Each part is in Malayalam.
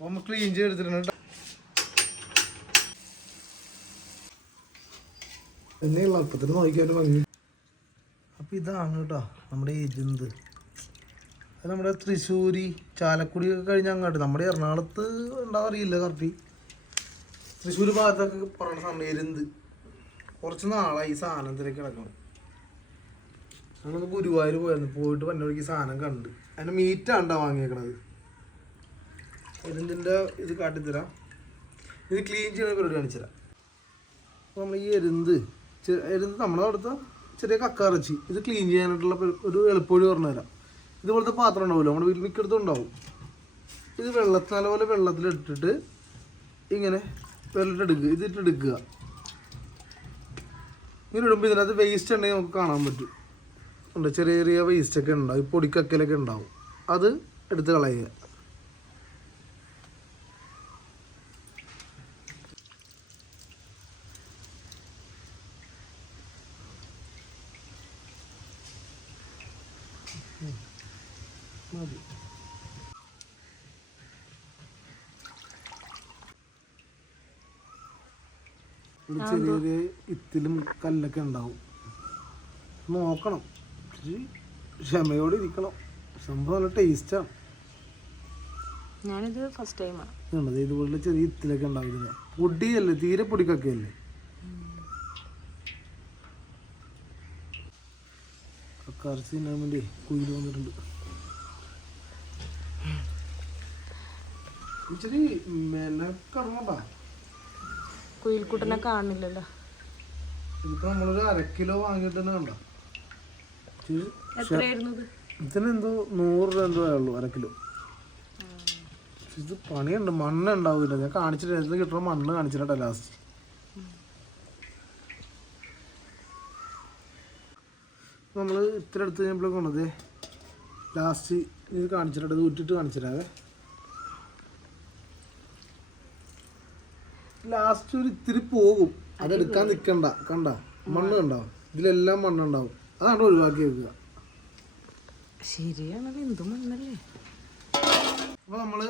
നമ്മൾ ക്ലീൻ ചെയ്തെടുത്തിട്ടുണ്ട്. എന്നെയുള്ള അപ്പത്തിന് നോക്കിയാൽ ഭംഗി. അപ്പം ഇതാണ് കേട്ടോ നമ്മുടെ എരുന്ത്. അത് നമ്മുടെ തൃശ്ശൂർ ചാലക്കുടി ഒക്കെ കഴിഞ്ഞ് അങ്ങോട്ട് നമ്മുടെ എറണാകുളത്ത് ഉണ്ടാവാറിയില്ല. കറക്റ്റ് തൃശ്ശൂർ ഭാഗത്തൊക്കെ പറയുന്ന സമയം എരുന്ത്. കുറച്ച് നാളായി ഈ സാധനത്തിലേക്ക് കിടക്കണം. നമ്മളൊന്ന് ഗുരുവായൂർ പോയിരുന്നു. പോയിട്ട് പന്നോടിക്ക് സാധനം കണ്ട് അതിൻ്റെ മീറ്റാണ് വാങ്ങിയേക്കണത്. എരുന്തിൻ്റെ ഇത് കാട്ടിത്തരാം. ഇത് ക്ലീൻ ചെയ്യുന്ന പരിപാടി കാണിച്ചുതരാം. അപ്പോൾ നമ്മൾ ഈ എരുന്ത് നമ്മുടെ അവിടുത്തെ ചെറിയ കക്കറച്ചി ഇത് ക്ലീൻ ചെയ്യാനായിട്ടുള്ള ഒരു എളുപ്പവഴി പറഞ്ഞു തരാം. ഇതുപോലത്തെ പാത്രം ഉണ്ടാവുമല്ലോ നമ്മുടെ വീട്ടിൽ മിക്കടുത്തും ഉണ്ടാവും. ഇത് നല്ലപോലെ വെള്ളത്തിലിട്ടിട്ട് ഇങ്ങനെ വെള്ളത്തിലെടുക്കുക. ഇതിട്ടെടുക്കുക. ഇങ്ങനെ ഇടുമ്പോൾ ഇതിനകത്ത് വേസ്റ്റ് ഉണ്ടെങ്കിൽ നമുക്ക് കാണാൻ പറ്റും. ഉണ്ട് ചെറിയ ചെറിയ വേസ്റ്റൊക്കെ ഉണ്ടാവും. ഈ പൊടിക്കക്കലൊക്കെ ഉണ്ടാവും. അത് എടുത്ത് കളയുക. മതി. ചെറിയ ചെറിയ ഇത്തിലും കല്ലൊക്കെ ഉണ്ടാവും. നോക്കണം, ക്ഷമയോടെ ഇരിക്കണം. സംഭവം നല്ല ടേസ്റ്റാണ്. ഞാനിത് ഫസ്റ്റ് ടൈമാണ്. ഇതുപോലെ ചെറിയ ഇത്തിലൊക്കെ ഉണ്ടാവില്ല. പൊടിയല്ലേ, തീരെ പൊടിക്കൊക്കെ അല്ലേ. കക്കറച്ചി തിന്നാൻ വേണ്ടി കുയിൽ വന്നിട്ടുണ്ട്. ഇച്ചിരി മെനക്കടങ്ങണ്ടാ. കുയിൽക്കുട്ടനെ കാണുന്നില്ലല്ലോ. ഇതിപ്പോ നമ്മളൊരു 1/2 കിലോ വാങ്ങിയിട്ട് തന്നെ കണ്ട. ഇതിനെന്തോ 100 രൂപ എന്തോ ആയുള്ളൂ 1/2 കിലോ. ഇത് പണിയുണ്ട്. മണ്ണ് ഉണ്ടാവില്ല. ഞാൻ കാണിച്ചിട്ട് ഇതിൽ കിട്ടുന്ന മണ്ണ് കാണിച്ചിട്ടാ ലാസ്റ്റ്. നമ്മൾ ഇത്ര എടുത്ത് കഴിഞ്ഞപ്പോൾ കൊണ്ടത് ലാസ്റ്റ് ഇത് കാണിച്ചിട്ട് ഇത് ഊറ്റിട്ട് കാണിച്ചിട്ടാവേ. ലാസ്റ്റ് ഒരു ഇത്തിരി പോകും. അതെടുക്കാൻ നിൽക്കണ്ട. കണ്ട മണ്ണ് ഉണ്ടാവും. ഇതിലെല്ലാം മണ്ണുണ്ടാവും. അതാണ് ഒഴിവാക്കി വെക്കുക. ശരിയാണല്ലോ, എന്ത് മണ്ണല്ലേ. അപ്പോൾ നമ്മൾ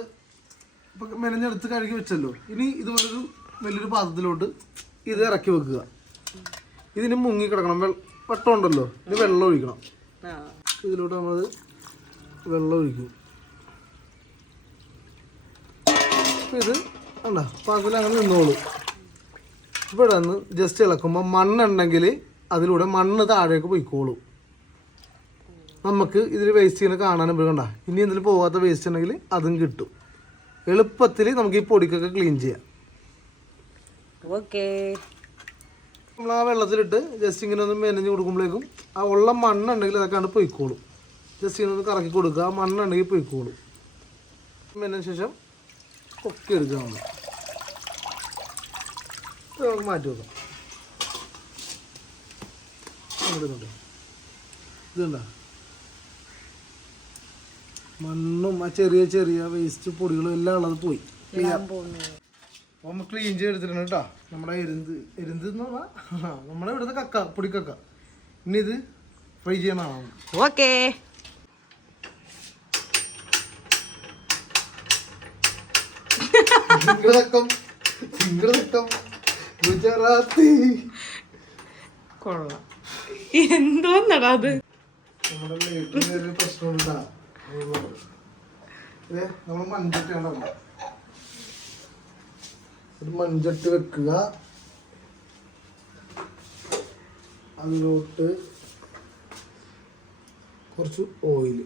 ഇപ്പം മെനഞ്ഞെടുത്ത് കഴുകി വെച്ചല്ലോ. ഇനി ഇതുപോലൊരു വലിയൊരു പാത്രത്തിലോട്ട് ഇത് ഇറക്കി വെക്കുക. ഇതിന് മുങ്ങി കിടക്കണം. വെട്ടം ഉണ്ടല്ലോ, ഇത് വെള്ളം ഒഴിക്കണം. ഇതിലോട്ട് നമ്മൾ വെള്ളം ഒഴിക്കും. അപ്പം ഇത് കണ്ട പാത്രത്തിൽ അങ്ങനെ നിന്നോളൂ. ഇവിടെ നിന്ന് ജസ്റ്റ് ഇളക്കുമ്പോൾ മണ്ണുണ്ടെങ്കിൽ അതിലൂടെ മണ്ണ് താഴേക്ക് പോയിക്കോളും. നമുക്ക് ഇതിൽ വേസ്റ്റ് ചെയ്യുന്നത് കാണാനും കണ്ട. ഇനി എന്തെങ്കിലും പോകാത്ത വേസ്റ്റ് ഉണ്ടെങ്കിൽ അതും കിട്ടും. എളുപ്പത്തിൽ നമുക്ക് ഈ പൊടിക്കൊക്കെ ക്ലീൻ ചെയ്യാം. ഓക്കേ. നമ്മൾ ആ വെള്ളത്തിലിട്ട് ജസ്റ്റ് ഇങ്ങനെ ഒന്ന് മെനഞ്ഞ് കൊടുക്കുമ്പോഴേക്കും ആ ഉള്ള മണ്ണുണ്ടെങ്കിൽ അതൊക്കെ ആണ് പൊയ്ക്കോളും. ജസ്റ്റ് ഇങ്ങനെ ഒന്ന് കറക്കി കൊടുക്കുക. ആ മണ്ണുണ്ടെങ്കിൽ പൊയ്ക്കോളും. മെനഞ്ഞ ശേഷം പൊക്കി എടുക്കുക. നമുക്ക് മാറ്റി വെക്കാം. ഇതുണ്ട മണ്ണും ആ ചെറിയ ചെറിയ വേസ്റ്റ് പൊടികളും എല്ലാം ഉള്ളത് പോയി. നമ്മൾ ക്ലീൻ ചെയ്തെടുത്തിട്ടുണ്ട് കേട്ടോ. നമ്മുടെ എരുന്ത് എന്ന് പറഞ്ഞാൽ നമ്മുടെ ഇവിടുത്തെ കക്ക, പൊടിക്കക്ക. ഇനി ഇത് ഫ്രൈ ചെയ്യണതാണ്. ഓക്കേ. ഗുജറാത്തി കൊള്ളാം. എന്തോന്നടാ അത്? നമ്മുടെ വീട്ടിൽ പ്രശ്നമുണ്ടാ. നമ്മൾ മൺചട്ടി ഉണ്ടാക്കണം. ഒരു മൺചട്ടി വെക്കുക. അതിലോട്ട് കുറച്ച് ഓയിൽ.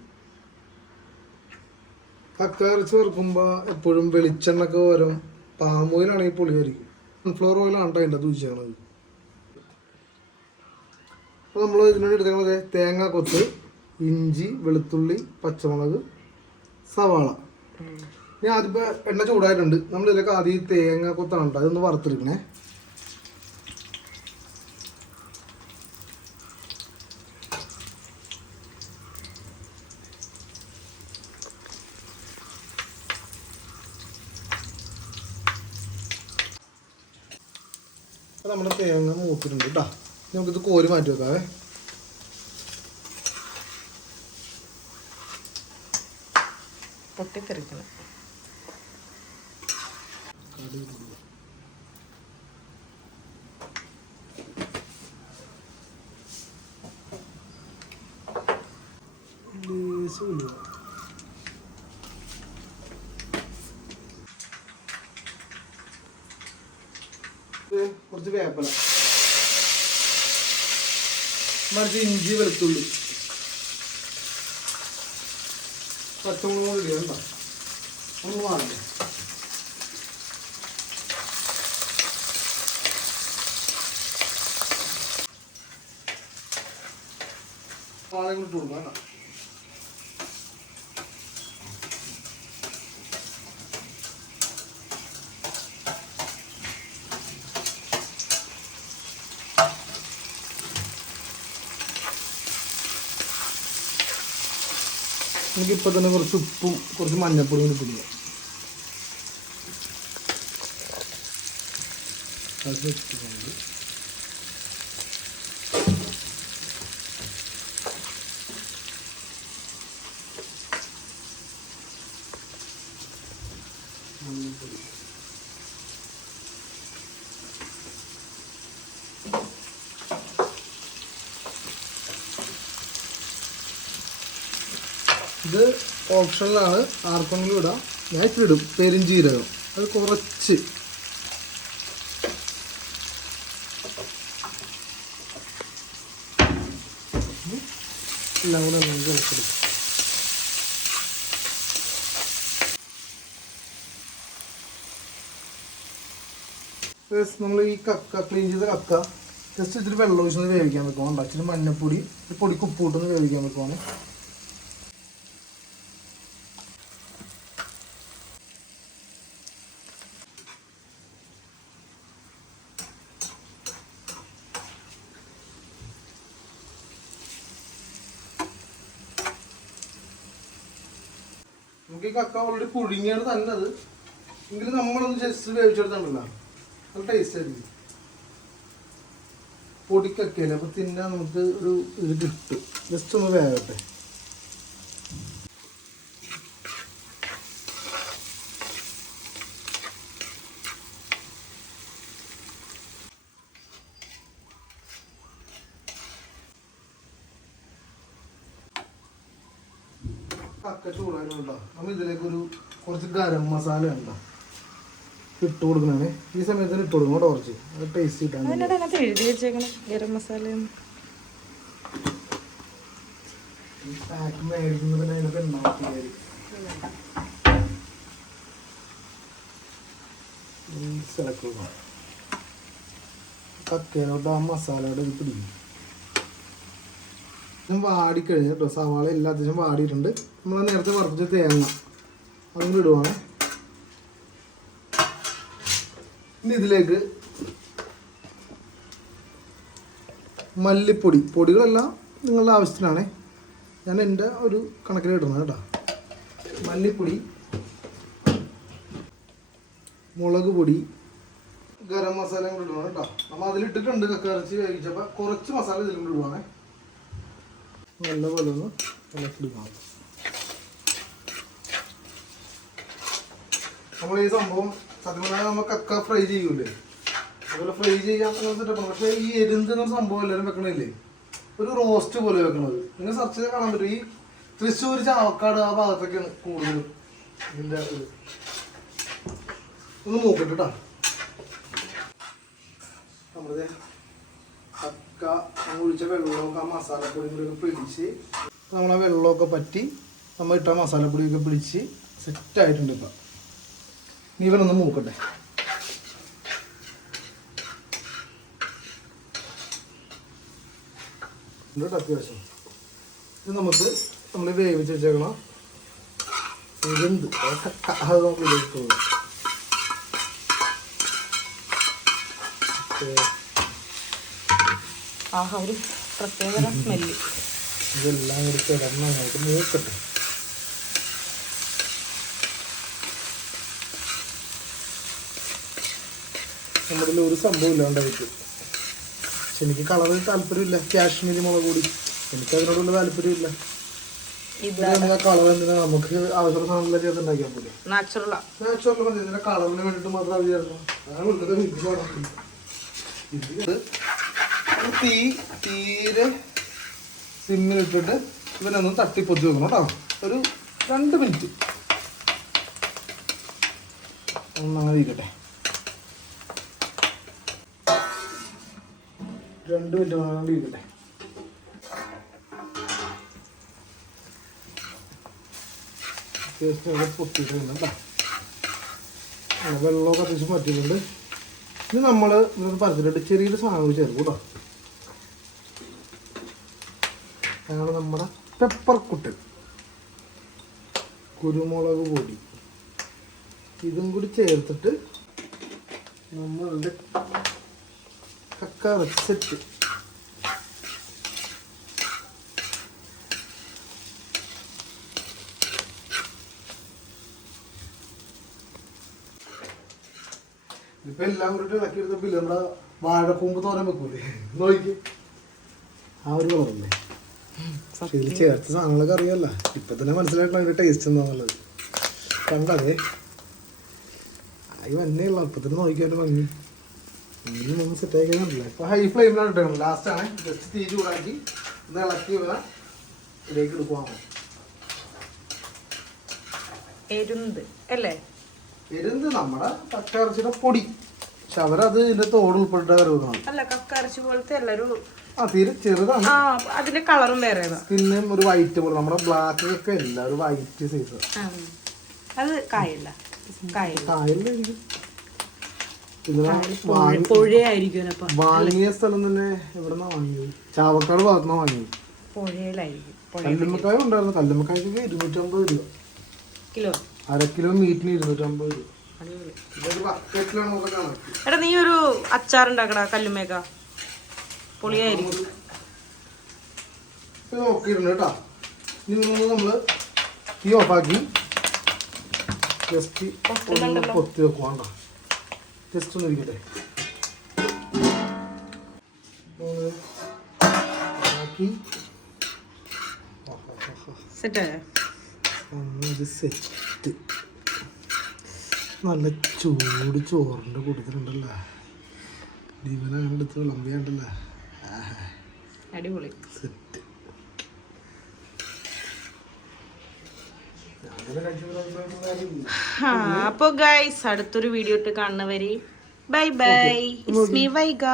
കക്ക ഇറച്ചി വറുക്കുമ്പോൾ എപ്പോഴും വെളിച്ചെണ്ണൊക്കെ വരും. പാം ഓയിലാണെങ്കിൽ പൊളിയായിരിക്കും. സൺഫ്ലവർ ഓയിലാണ് കേട്ടോ അതിൻ്റെ അത് യൂസ് ചെയ്യണത്. അപ്പോൾ നമ്മൾ ഇതിനോട് എടുക്കുന്നത് തേങ്ങ കൊത്ത്, ഇഞ്ചി, വെളുത്തുള്ളി, പച്ചമുളക്, സവാള. ഞാൻ ആദ്യം എണ്ണ ചൂടായിട്ടുണ്ട്. നമ്മൾ ഇതിലേക്ക് ആദ്യം തേങ്ങ കൊത്താണ് കേട്ടോ. അതൊന്ന് വറുത്തെടുക്കണേ. അപ്പോൾ നമ്മുടെ തേങ്ങ മൂത്തിട്ടുണ്ട് കേട്ടോ. നമുക്കിത് കോരി മാറ്റി വെക്കാവേ. പൊട്ടിത്തെറിക്കണം. കുറച്ച് വേപ്പല, മറിച്ച് ഇഞ്ചി വെളുത്തുള്ളി പച്ചമുളക് ഇടണ്ട, ഒന്ന് മാറില്ല. ആളെ കൊണ്ട് കൊടുക്കാം കേട്ടോ. നമുക്കിപ്പോൾ തന്നെ കുറച്ച് ഉപ്പും കുറച്ച് മഞ്ഞപ്പൊടിയും കൂടി ഇടുക. അത് വെച്ചിട്ടുണ്ട്. മഞ്ഞപ്പൊടി ഇത് ഓപ്ഷനിലാണ്, ആർക്കെങ്കിലും ഇടാം. ഞാൻ ഇച്ചിരി ഇടും പെരുംജീരകം, അത് കുറച്ച്. എല്ലാം കൂടെ നമുക്ക് ഇളക്കിടും. നമ്മൾ ഈ കക്ക ക്ലീൻ ചെയ്ത കക്ക ജസ്റ്റ് ഇത്തിരി വെള്ളം ഒഴിച്ചൊന്ന് വേവിക്കാൻ വെക്കുവാണ്. ഇച്ചിരി മഞ്ഞപ്പൊടി പൊടിക്ക് ഉപ്പ് ഇട്ടൊന്ന് വേവിക്കാൻ വെക്കുവാണ്. നമുക്ക് ഈ കക്ക ഓൾറെഡി പുഴുങ്ങിയാണ് തന്നെ അത്, എങ്കിലും നമ്മളൊന്ന് ജസ്റ്റ് വേവിച്ചെടുത്താണല്ലോ നല്ല ടേസ്റ്റ് ആയിരിക്കും. പൊടിക്കക്കയില്ല, അപ്പോൾ തിന്നാൻ നമുക്ക് ഒരു ഇത് കിട്ടും. ജസ്റ്റ് ഒന്ന് വേകട്ടെ. കക്ക ചൂടാനുണ്ടോ, നമ്മൾ ഇതിലേക്ക് കുറച്ച് ഗരം മസാല ഉണ്ടോ ഇട്ട് കൊടുക്കണേ. ഈ സമയത്ത് ഇട്ട് കൊടുക്കണം കേട്ടോ, കുറച്ച് അത് ടേസ്റ്റ് കിട്ടാൻ. എഴുതി വെച്ചേക്കണം ഗരം മസാല മേടിക്കുന്നതിന് അതിനൊക്കെ ഉണ്ടാക്കിയായിരിക്കും. കക്കയിലോട്ട് ആ മസാലയുടെ ഇത് പിടിക്കും. വാടിക്കഴിഞ്ഞു കേട്ടോ, സവാള എല്ലാ അത്യാവശ്യം വാടിയിട്ടുണ്ട്. നമ്മൾ നേരത്തെ വറുപ്പിച്ച തേങ്ങ അതും ഇടുവാണ്. ഇനി ഇതിലേക്ക് മല്ലിപ്പൊടി, പൊടികളെല്ലാം നിങ്ങളുടെ ആവശ്യത്തിനാണ്, ഞാൻ എൻ്റെ ഒരു കണക്കിൽ ഇടുന്നത് കേട്ടോ. മല്ലിപ്പൊടി, മുളക് പൊടി, ഗരം മസാല കൂടി ഇടണം കേട്ടോ. നമ്മൾ അതിലിട്ടിട്ടുണ്ട് കക്ക ഇറച്ചി വേവിച്ചപ്പോൾ, കുറച്ച് മസാല ഇതിലും കൂടി ഇടുവാണേ. നല്ലപോലെ ഒന്ന് ഇളക്കിടുക്കണം. നമ്മൾ ഈ സംഭവം സത്യം പറഞ്ഞാൽ നമ്മൾ കക്ക ഫ്രൈ ചെയ്യൂലേ, അതുപോലെ ഫ്രൈ ചെയ്യാൻ സെറ്റപ്പാണ്. പക്ഷേ ഈ എരുന്ത് എന്ന സംഭവം എല്ലാവരും വെക്കണില്ലേ, ഒരു റോസ്റ്റ് പോലെ വെക്കണത്. നിങ്ങൾ സെർച്ച് ചെയ്ത് കാണാൻ പറ്റും. ഈ തൃശ്ശൂർ, ചാവക്കാട് ആ ഭാഗത്തൊക്കെയാണ് കൂടുതലും ഇതിൻ്റെ ഇത്. ഒന്ന് നോക്കട്ടെ കേട്ടോ. നമ്മുടെ കക്ക ഒഴിച്ച വെള്ളമൊക്കെ ആ മസാലപ്പൊടിയൊക്കെ പിടിച്ച്, നമ്മളെ വെള്ളമൊക്കെ പറ്റി നമ്മൾ ഇട്ട മസാലപ്പൊടിയൊക്കെ പിടിച്ച് സെറ്റായിട്ടുണ്ട്. ഇപ്പം നീ ഇവനൊന്ന് നോക്കട്ടെ. അത്യാവശ്യം ഇത് നമുക്ക് നമ്മൾ വേവിച്ച് വെച്ചേക്കണം. ഇതെന്ത് അത് നമുക്ക് ഇതിലേക്ക് ഒരു പ്രത്യേക സ്മെല്ല്. ഇതെല്ലാം കൂടി കിടന്ന് അങ്ങോട്ട് നോക്കട്ടെ. നമ്മുടെ ഒരു സംഭവം ഇല്ലാണ്ടായിട്ട്. പക്ഷെ എനിക്ക് കളറ് താല്പര്യമില്ല, കാശ്മീരി മുളക് പൊടി എനിക്കതിനോടുള്ള താല്പര്യമില്ല. ഇതിന്റെ കളർ എന്തിനാ നമുക്ക് ആവശ്യമുള്ള സാധനങ്ങളെ ചേർത്ത് ഉണ്ടാക്കിയാൽ പോലെ നാച്ചുറലാ. നാച്ചുറൽ മതി. ഇതിന്റെ കളറിന് വേണ്ടിട്ട് മാത്രം അത് ചേർക്കണം. അതാണ് ഉള്ളത്. ഇത് തീരെ സിമ്മിലിട്ടിട്ട് ഇവനൊന്നും തട്ടിപ്പൊത്തി വെക്കണം കേട്ടോ. ഒരു 2 മിനിറ്റ് ഒന്നങ്ങനെ ഇരിക്കട്ടെ. 2 മിനിറ്റ് അങ്ങനെ ഇരിക്കട്ടെ. പൊട്ടിയിട്ടുണ്ട് കേട്ടോ. വെള്ളമൊക്കെ അത്യാവശ്യം പറ്റിയിട്ടുണ്ട്. ഇനി നമ്മൾ പരത്തിലിട്ട് ചെറിയൊരു സാധനം ചേർക്കും കേട്ടോ. അതാണ് നമ്മുടെ പെപ്പർ കുട്ടൻ, കുരുമുളക് പൊടി. ഇതും കൂടി ചേർത്തിട്ട് നമ്മളുടെ കക്ക സെറ്റ്. ഇപ്പൊ എല്ലാം കൂടി ഇളക്കി എടുത്തപ്പില്ല നമ്മുടെ വാഴക്കൂമ്പ് തോരൻ വെക്കൂലേ, നോക്കി ആ ഒരു കളറല്ലേ. പക്ഷെ ഇതിൽ ചേർത്ത സാധനങ്ങളൊക്കെ അറിയാമല്ല. ഇപ്പൊ തന്നെ മനസ്സിലാക്കണം അതിന്റെ ടേസ്റ്റ് എന്താന്നുള്ളത്. കണ്ടതേ ആയി വന്നേയുള്ള ഇപ്പൊ തന്നെ നോക്കിയാൽ ഭംഗി. ഇനി നമ്മൾ സെറ്റ് ആക്കിയാൽ ഇപ്പൊ ഹൈ ഫ്ലെയിമിലാണ് ഇട്ടേക്കണം. ലാസ്റ്റ് ആണ് ജസ്റ്റ് തീ ചൂടാക്കി ഇത് ഇളക്കി വേണം ഇതിലേക്ക് എടുക്കുവാണ്. എരുന്ത് അല്ലേ? എരുന്ത് നമ്മുടെ കക്കയിറച്ചിയുടെ പൊടി. പക്ഷെ അവരത് ഇതിന്റെ തോട് ഉൾപ്പെട്ടിട്ട് കറി വെക്കണം. അല്ല, കക്കയിറച്ചി പോലത്തെ എല്ലാരും തീരെ ചെറുതാണ്. അതിന്റെ കളറും വേറെ. സ്കിന്നും ഒരു വൈറ്റ് പോലെ. നമ്മുടെ ബ്ലാക്ക് ഒക്കെ അല്ല, ഒരു വൈറ്റ് സൈസ്. അത് കായല്ല, കായലായിരിക്കും. വാങ്ങിയ സ്ഥലം തന്നെ എവിടെന്നാ വാങ്ങിയത്? ചാവക്കാട് ഭാഗത്തുനിന്നാ വാങ്ങിയത്. പുഴയിലായിരിക്കും. കല്ലുമ്മക്കായ ഉണ്ടായിരുന്നു. കല്ലുമ്മക്കായ്ക്കൊക്കെ 250 രൂപ കിലോ. 1/2 കിലോ മീറ്റിന് 250 രൂപ. എടാ, നീ ഒരു അച്ചാറുണ്ടാക്കടാ കല്ലുമ്മേക്ക. പൊളിയായിരിക്കും. നോക്കിയിട്ടുണ്ട് കേട്ടോ. ഇനി നമ്മള് തീ ഓഫാക്കി ജസ്റ്റ് പൊത്തി വെക്കുവാണ്ടോ. ജസ്റ്റ് ഒന്ന് ഇരിക്കട്ടെ. സെറ്റ് നല്ല ചൂട് ചോറിൻ്റെ കൂട്ടത്തിലുണ്ടല്ലോ. ജീവനങ്ങനെ എടുത്ത് വിളമ്പിയാണ്ടല്ലോ. അടിപൊളി സെറ്റ്. അപ്പൊ ഗൈസ്, അടുത്തൊരു വീഡിയോ ഇട്ട് കാണുന്നവരെ bye bye. It's me Vaiga.